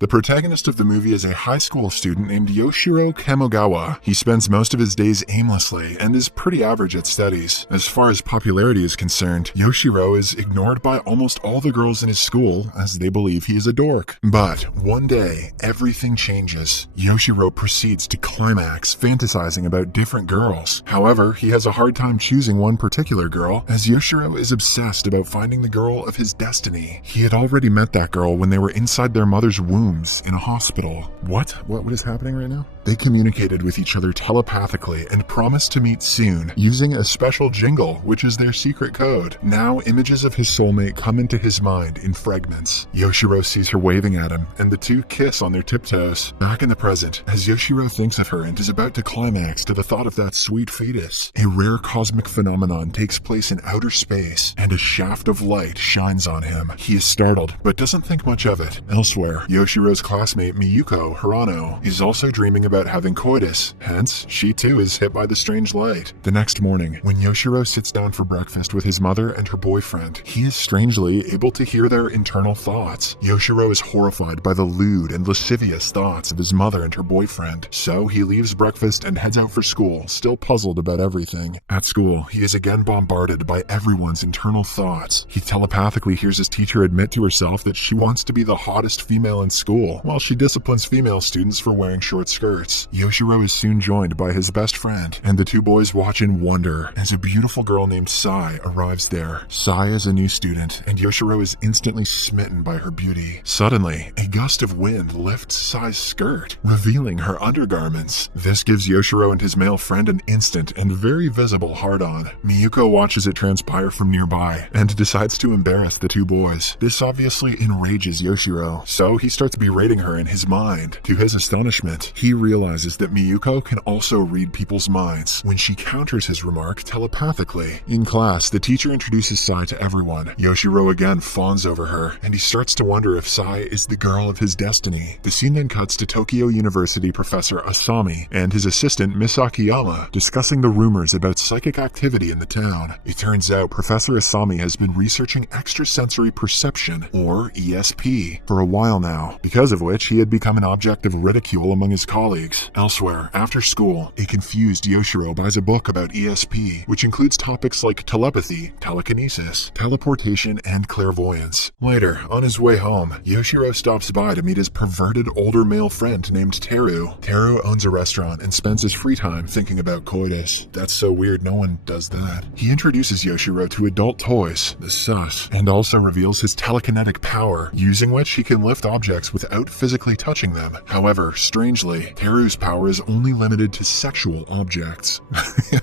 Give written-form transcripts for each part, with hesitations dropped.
The protagonist of the movie is a high school student named Yoshirō Kamogawa. He spends most of his days aimlessly and is pretty average at studies. As far as popularity is concerned, Yoshirō is ignored by almost all the girls in his school as they believe he is a dork. But one day, everything changes. Yoshirō proceeds to climax, fantasizing about different girls. However, he has a hard time choosing one particular girl, as Yoshirō is obsessed about finding the girl of his destiny. He had already met that girl when they were inside their mother's womb in a hospital. What is happening right now? They communicated with each other telepathically and promised to meet soon, using a special jingle, which is their secret code. Now, images of his soulmate come into his mind in fragments. Yoshirō sees her waving at him, and the two kiss on their tiptoes. Back in the present, as Yoshirō thinks of her and is about to climax to the thought of that sweet fetus, a rare cosmic phenomenon takes place in outer space, and a shaft of light shines on him. He is startled, but doesn't think much of it. Elsewhere, Yoshiro's classmate Miyuko Hirano is also dreaming about having coitus, hence, she too is hit by the strange light. The next morning, when Yoshirō sits down for breakfast with his mother and her boyfriend, he is strangely able to hear their internal thoughts. Yoshirō is horrified by the lewd and lascivious thoughts of his mother and her boyfriend, so he leaves breakfast and heads out for school, still puzzled about everything. At school, he is again bombarded by everyone's internal thoughts. He telepathically hears his teacher admit to herself that she wants to be the hottest female in school, while she disciplines female students for wearing short skirts. Yoshirō is soon joined by his best friend, and the two boys watch in wonder as a beautiful girl named Xray arrives there. Xray is a new student, and Yoshirō is instantly smitten by her beauty. Suddenly, a gust of wind lifts Xray's skirt, revealing her undergarments. This gives Yoshirō and his male friend an instant and very visible hard-on. Miyuko watches it transpire from nearby, and decides to embarrass the two boys. This obviously enrages Yoshirō, so he starts berating her in his mind. To his astonishment, he realizes that Miyuko can also read people's minds when she counters his remark telepathically. In class, the teacher introduces Xray to everyone. Yoshirō again fawns over her, and he starts to wonder if Xray is the girl of his destiny. The scene then cuts to Tokyo University professor Asami and his assistant Miss Akiyama discussing the rumors about psychic activity in the town. It turns out Professor Asami has been researching extrasensory perception, or ESP, for a while now, because of which he had become an object of ridicule among his colleagues. Elsewhere, after school, a confused Yoshirō buys a book about ESP, which includes topics like telepathy, telekinesis, teleportation, and clairvoyance. Later, on his way home, Yoshirō stops by to meet his perverted older male friend named Teru. Teru owns a restaurant and spends his free time thinking about coitus. That's so weird, no one does that. He introduces Yoshirō to adult toys, the sus, and also reveals his telekinetic power, using which he can lift objects without physically touching them. However, strangely, Teru's power is only limited to sexual objects.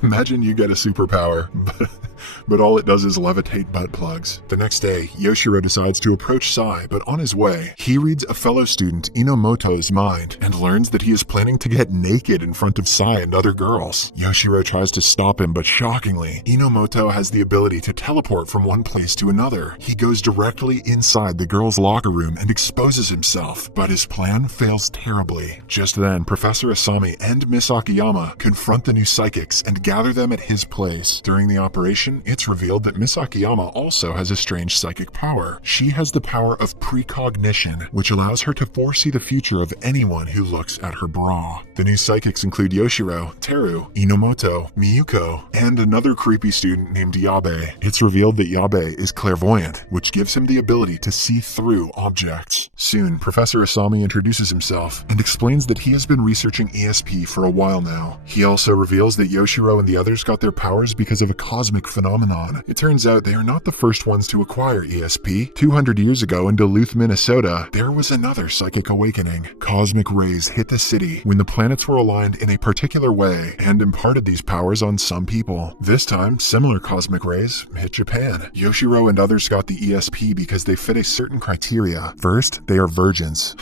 Imagine you get a superpower, but all it does is levitate butt plugs. The next day, Yoshirō decides to approach Xray, but on his way, he reads a fellow student Inomoto's mind and learns that he is planning to get naked in front of Xray and other girls. Yoshirō tries to stop him, but shockingly, Inomoto has the ability to teleport from one place to another. He goes directly inside the girls' locker room and exposes himself, but his plan fails terribly. Just then, Professor Asami and Miss Akiyama confront the new psychics and gather them at his place. During the operation, it's revealed that Miss Akiyama also has a strange psychic power. She has the power of precognition, which allows her to foresee the future of anyone who looks at her bra. The new psychics include Yoshirō, Teru, Inomoto, Miyuko, and another creepy student named Yabe. It's revealed that Yabe is clairvoyant, which gives him the ability to see through objects. Soon, Professor Asami introduces himself and explains that he has been researching ESP for a while now. He also reveals that Yoshirō and the others got their powers because of a cosmic phenomenon. It turns out they are not the first ones to acquire ESP. 200 years ago in Duluth, Minnesota, there was another psychic awakening. Cosmic rays hit the city when the planets were aligned in a particular way and imparted these powers on some people. This time, similar cosmic rays hit Japan. Yoshirō and others got the ESP because they fit a certain criteria. First, they are virgins.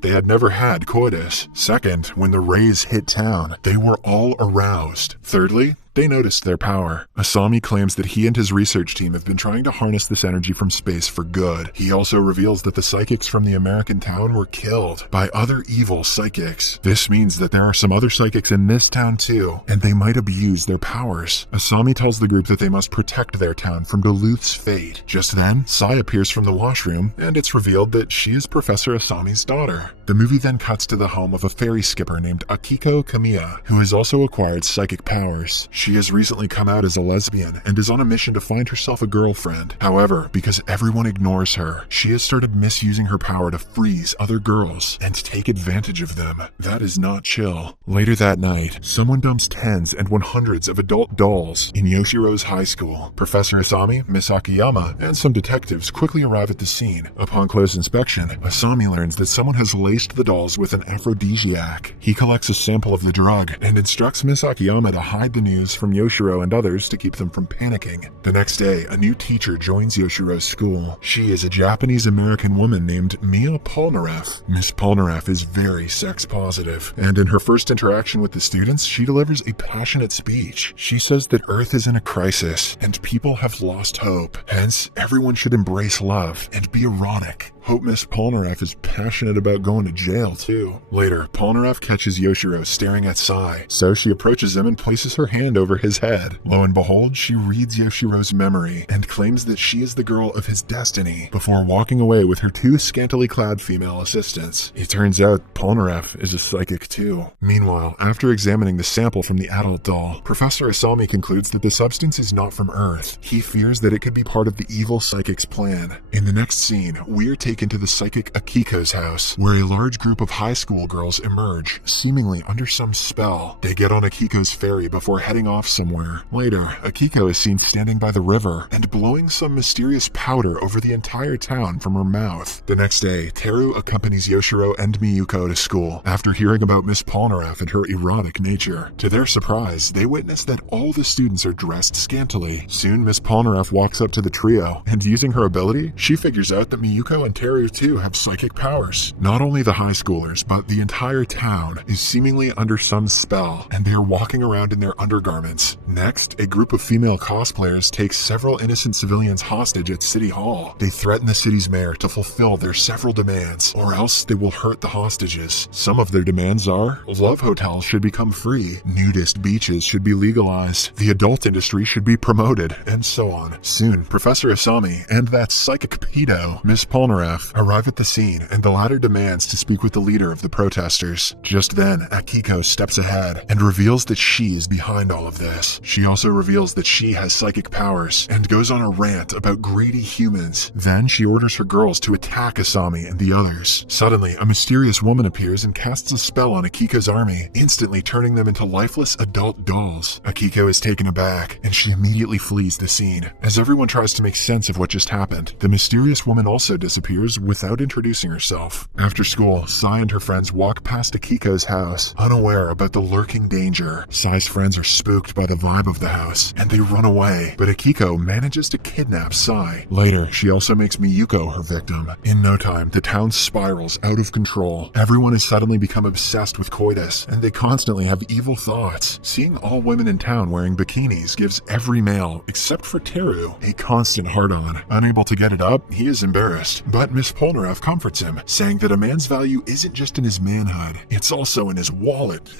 They had never had coitus. Second, when the rays hit town, they were all aroused. Thirdly, they noticed their power. Asami claims that he and his research team have been trying to harness this energy from space for good. He also reveals that the psychics from the American town were killed by other evil psychics. This means that there are some other psychics in this town too, and they might abuse their powers. Asami tells the group that they must protect their town from Duluth's fate. Just then, Sai appears from the washroom, and it's revealed that she is Professor Asami's daughter. The movie then cuts to the home of a ferry skipper named Akiko Kamiya, who has also acquired psychic powers. She has recently come out as a lesbian and is on a mission to find herself a girlfriend. However, because everyone ignores her, she has started misusing her power to freeze other girls and take advantage of them. That is not chill. Later that night, someone dumps tens and 100s of adult dolls in Yoshiro's high school. Professor Asami, Miss Akiyama, and some detectives quickly arrive at the scene. Upon close inspection, Asami learns that someone has laced the dolls with an aphrodisiac. He collects a sample of the drug and instructs Miss Akiyama to hide the news from Yoshiro and others to keep them from panicking. The next day, a new teacher joins Yoshiro's school. She is a Japanese-American woman named Mia Polnareff. Miss Polnareff is very sex positive, and in her first interaction with the students, she delivers a passionate speech. She says that Earth is in a crisis and people have lost hope. Hence, everyone should embrace love and be erotic. Hope Miss Polnareff is passionate about going to jail too. Later, Polnareff catches Yoshiro staring at Sai, so she approaches him and places her hand over his head. Lo and behold, she reads Yoshiro's memory and claims that she is the girl of his destiny, before walking away with her two scantily clad female assistants. It turns out Polnareff is a psychic too. Meanwhile, after examining the sample from the adult doll, Professor Asami concludes that the substance is not from Earth. He fears that it could be part of the evil psychic's plan. In the next scene, we're taken to the psychic Akiko's house, where a large group of high school girls emerge, seemingly under some spell. They get on Akiko's ferry before heading off somewhere. Later, Akiko is seen standing by the river and blowing some mysterious powder over the entire town from her mouth. The next day, Teru accompanies Yoshiro and Miyuko to school after hearing about Miss Polnareff and her erotic nature. To their surprise, they witness that all the students are dressed scantily. Soon, Miss Polnareff walks up to the trio, and using her ability, she figures out that Miyuko and Teru too have psychic powers. Not only the high schoolers, but the entire town is seemingly under some spell, and they are walking around in their undergarments. Next, a group of female cosplayers take several innocent civilians hostage at City Hall. They threaten the city's mayor to fulfill their several demands, or else they will hurt the hostages. Some of their demands are: love hotels should become free, nudist beaches should be legalized, the adult industry should be promoted, and so on. Soon, Professor Asami and that psychic pedo, Miss Polnareff, arrive at the scene, and the latter demands to speak with the leader of the protesters. Just then, Akiko steps ahead and reveals that she is behind all of this. She also reveals that she has psychic powers and goes on a rant about greedy humans. Then she orders her girls to attack Asami and the others. Suddenly, a mysterious woman appears and casts a spell on Akiko's army, instantly turning them into lifeless adult dolls. Akiko is taken aback, and she immediately flees the scene. As everyone tries to make sense of what just happened, the mysterious woman also disappears without introducing herself. After school, Sai and her friends walk past Akiko's house, unaware about the lurking danger. Sai's friends are spooked by the vibe of the house, and they run away, but Akiko manages to kidnap Sai. Later, she also makes Miyuko her victim. In no time, the town spirals out of control. Everyone has suddenly become obsessed with coitus, and they constantly have evil thoughts. Seeing all women in town wearing bikinis gives every male, except for Teru, a constant hard-on. Unable to get it up, he is embarrassed, but Miss Polnareff comforts him, saying that a man's value isn't just in his manhood, it's also in his wallet.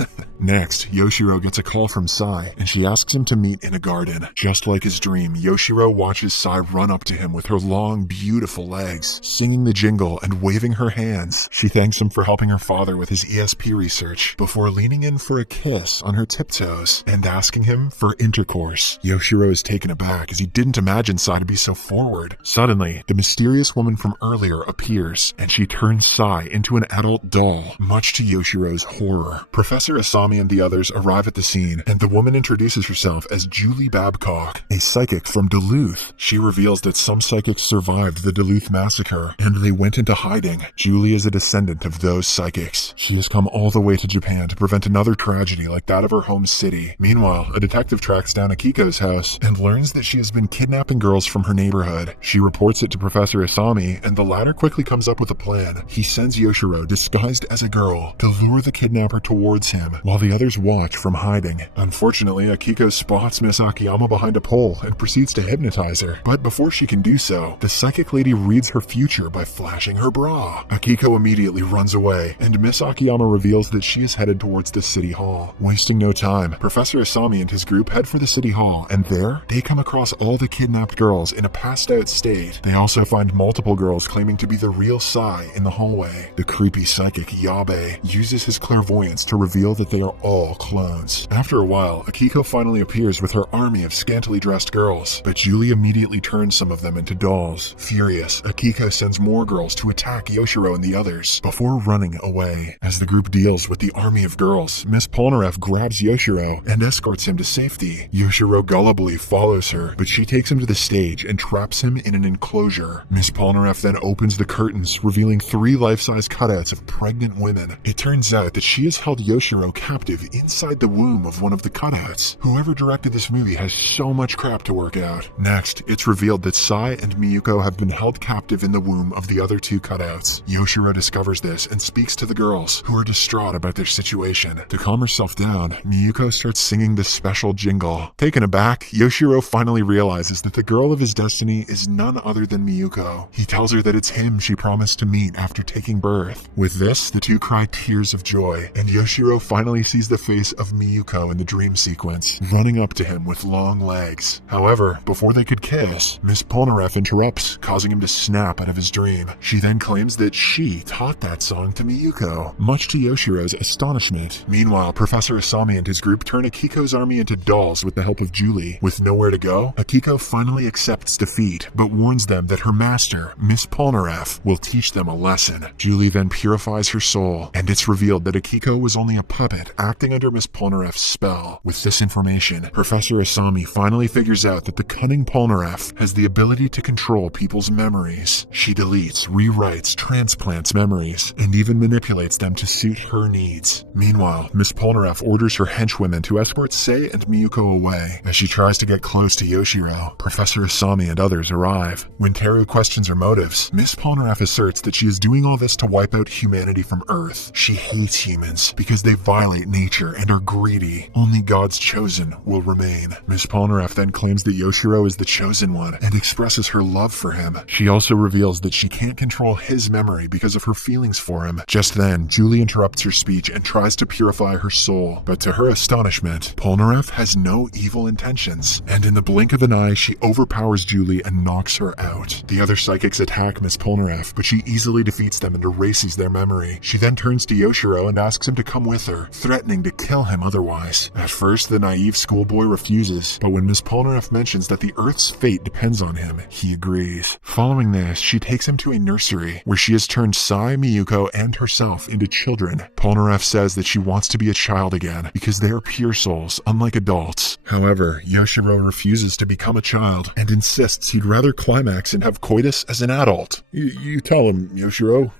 Next, Yoshiro gets a call from Sai, and she asks him to meet in a garden. Just like his dream, Yoshiro watches Sai run up to him with her long, beautiful legs, singing the jingle and waving her hands. She thanks him for helping her father with his ESP research, before leaning in for a kiss on her tiptoes and asking him for intercourse. Yoshiro is taken aback as he didn't imagine Sai to be so forward. Suddenly, the mysterious woman from earlier appears, and she turns Sai into an adult doll, much to Yoshiro's horror. Professor Asami and the others arrive at the scene, and the woman introduces herself as Julie Babcock, a psychic from Duluth. She reveals that some psychics survived the Duluth massacre, and they went into hiding. Julie is a descendant of those psychics. She has come all the way to Japan to prevent another tragedy like that of her home city. Meanwhile, a detective tracks down Akiko's house and learns that she has been kidnapping girls from her neighborhood. She reports it to Professor Asami, and the latter quickly comes up with a plan. He sends Yoshiro, disguised as a girl, to lure the kidnapper towards him, while while the others watch from hiding. Unfortunately, Akiko spots Miss Akiyama behind a pole and proceeds to hypnotize her, but before she can do so, the psychic lady reads her future by flashing her bra. Akiko immediately runs away, and Miss Akiyama reveals that she is headed towards the city hall. Wasting no time, Professor Asami and his group head for the city hall, and there, they come across all the kidnapped girls in a passed-out state. They also find multiple girls claiming to be the real Sai in the hallway. The creepy psychic Yabe uses his clairvoyance to reveal that they are all clones. After a while, Akiko finally appears with her army of scantily dressed girls, but Julie immediately turns some of them into dolls. Furious, Akiko sends more girls to attack Yoshirō and the others before running away. As the group deals with the army of girls, Miss Polnareff grabs Yoshirō and escorts him to safety. Yoshirō gullibly follows her, but she takes him to the stage and traps him in an enclosure. Miss Polnareff then opens the curtains, revealing 3 life-size cutouts of pregnant women. It turns out that she has held Yoshirō captive inside the womb of one of the cutouts. Whoever directed this movie has so much crap to work out. Next, it's revealed that Sai and Miyuko have been held captive in the womb of the other 2 cutouts. Yoshirō discovers this and speaks to the girls, who are distraught about their situation. To calm herself down, Miyuko starts singing this special jingle. Taken aback, Yoshirō finally realizes that the girl of his destiny is none other than Miyuko. He tells her that it's him she promised to meet after taking birth. With this, the 2 cry tears of joy, and Yoshirō finally sees the face of Miyuko in the dream sequence, running up to him with long legs. However, before they could kiss, Miss Polnareff interrupts, causing him to snap out of his dream. She then claims that she taught that song to Miyuko, much to Yoshiro's astonishment. Meanwhile, Professor Asami and his group turn Akiko's army into dolls with the help of Julie. With nowhere to go, Akiko finally accepts defeat, but warns them that her master, Miss Polnareff, will teach them a lesson. Julie then purifies her soul, and it's revealed that Akiko was only a puppet acting under Miss Polnareff's spell. With this information, Professor Asami finally figures out that the cunning Polnareff has the ability to control people's memories. She deletes, rewrites, transplants memories, and even manipulates them to suit her needs. Meanwhile, Miss Polnareff orders her henchwomen to escort Sei and Miyuko away. As she tries to get close to Yoshirō, Professor Asami and others arrive. When Teru questions her motives, Miss Polnareff asserts that she is doing all this to wipe out humanity from Earth. She hates humans because they violate nature and are greedy. Only God's chosen will remain. Miss Polnareff then claims that Yoshirō is the chosen one and expresses her love for him. She also reveals that she can't control his memory because of her feelings for him. Just then, Julie interrupts her speech and tries to purify her soul, but to her astonishment, Polnareff has no evil intentions, and in the blink of an eye, she overpowers Julie and knocks her out. The other psychics attack Miss Polnareff, but she easily defeats them and erases their memory. She then turns to Yoshirō and asks him to come with her, threatening to kill him otherwise. At first, the naive schoolboy refuses, but when Miss Polnareff mentions that the Earth's fate depends on him, he agrees. Following this, she takes him to a nursery, where she has turned Sai, Miyuko, and herself into children. Polnareff says that she wants to be a child again, because they are pure souls, unlike adults. However, Yoshirō refuses to become a child, and insists he'd rather climax and have coitus as an adult. You tell him, Yoshirō.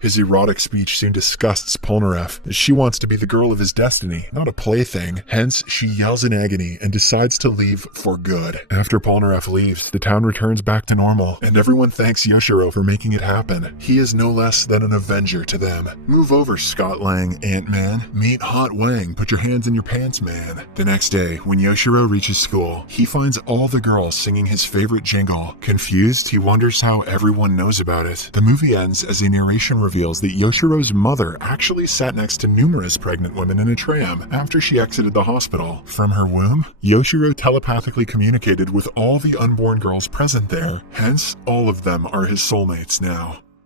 His erotic speech soon disgusts Polnareff. She wants to be the girl of his destiny, not a plaything. Hence, she yells in agony and decides to leave for good. After Polnareff leaves, the town returns back to normal, and everyone thanks Yoshirō for making it happen. He is no less than an avenger to them. Move over, Scott Lang, Ant-Man. Meet Hot Wang, put your hands in your pants, man. The next day, when Yoshirō reaches school, he finds all the girls singing his favorite jingle. Confused, he wonders how everyone knows about it. The movie ends as a narration reveals that Yoshiro's mother actually sat next to numerous pregnant women in a tram after she exited the hospital. From her womb, Yoshirō telepathically communicated with all the unborn girls present there. Hence, all of them are his soulmates now.